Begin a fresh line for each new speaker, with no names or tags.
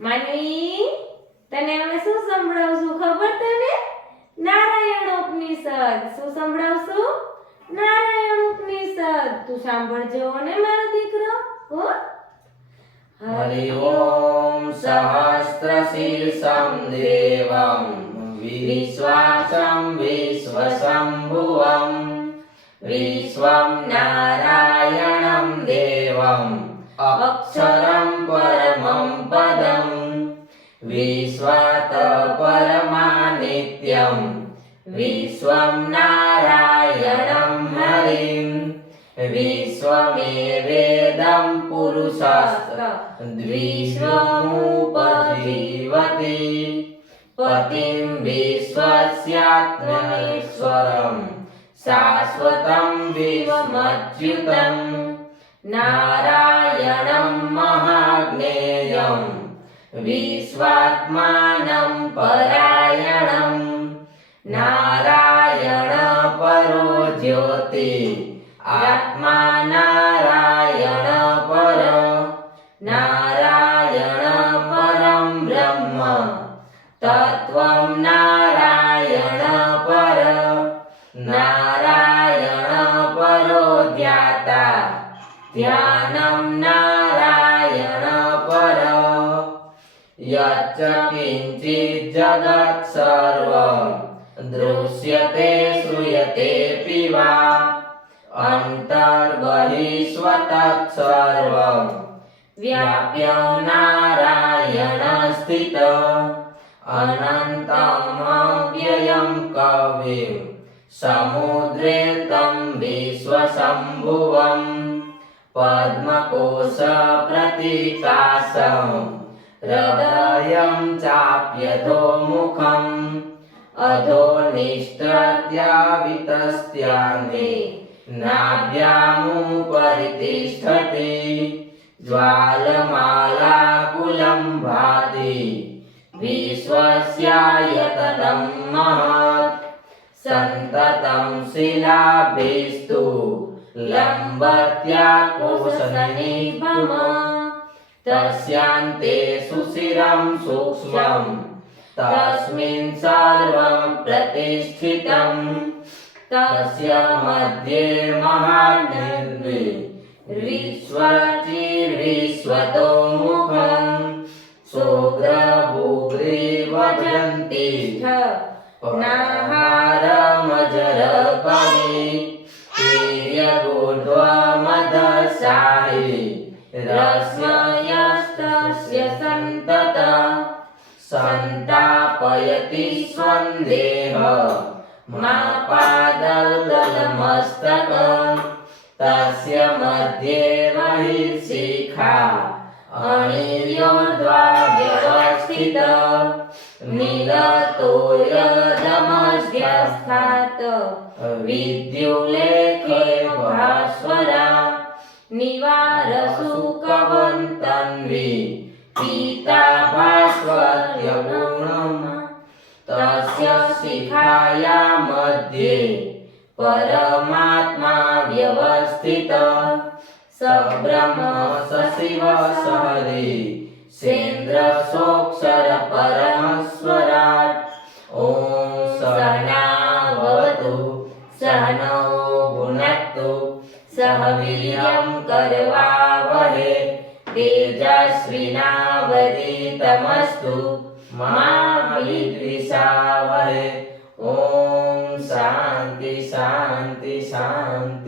માનવી તને અમે શું સંભળાવશું ખબર તને? નારાયણ ઉપનિષદ. શું સંભળાવશું? નારાયણ ઉપનિષદ. તું સાંભળજો ને મારો દીકરો, હો.
હરિ ઓમ સહસ્રશીર્ષં દેવં વિશ્વ શંભુવમ વિશ્વમ નારાયણમ દેવં. अक्षरं परमं पदं विश्वात् परमानित्यं विश्वं नारायणं हरिं विश्वमेवेदं पुरुषास्त्र द्विश्वमुपजीवति पतिं विश्वस्यात्मनेश्वरम् शाश्वतं विश्वमच्युतं नारायण महाज्ञेयं विश्वात्मानं परायणं नारायण परो ज्योति आत्मा नारायण पर नारायण परं ब्रह्म तत्त्वं नारायण पर नारायण परो ज्ञाता ध्यानं नारायण यच्च किञ्चित् जगत् सर्वं दृश्यते श्रूयतेऽपि वा अन्तर्बहिष्वतत् सर्वं व्याप्य नारायण स्थित अनन्तमव्ययं कविं समुद्रे तं विश्वशम्भुवम् पद्मकोशप्रतीकाशं हृदयं चाप्यधोमुखम् अधो निष्ठत्यावितस्त्याङ्गे नाभ्यामुपरितिष्ठते ज्वालमालाकुलं भाति विश्वस्यायतनं महत् सन्ततं शिलाभिस्तु लम्बत्याकोशनिभम तस्यान्ते सुशिरं सूक्ष्मं। तस्मिन् सर्वं प्रतिष्ठितम् तस्य मध्ये महानिर्वि विश्वचिर्विश्वतो मुखम् सोग्रभूग्री वजन्ति नाहारमजरकवि वीर्यगोध्वमदशायि रस्मयस्तस्य सन्तापयति स्वन्देह। मा पाददलमस्तकं तस्यमध्ये महिशिखा अणिर्योर्ध्वा व्यवस्थित नीलतोयदमध्यस्थात् विद्युलेखे भास्वरा निवारसुकवन्तन्वि पीता भास्वत्यगुणम् तस्य शिखाया मध्ये परमात्मा व्यवस्थित स ब्रह्म स शिव स हरि सेन्द्र सोऽक्षर परमस्वराट् ॐ सहनावतु सहनौ गुणत्तु सह वीर्यं करवावहे तेजस्विना तेजस्विनावतीतमस्तु मा विद्विषावहे। ॐ शान्ति शान्ति शान्ति।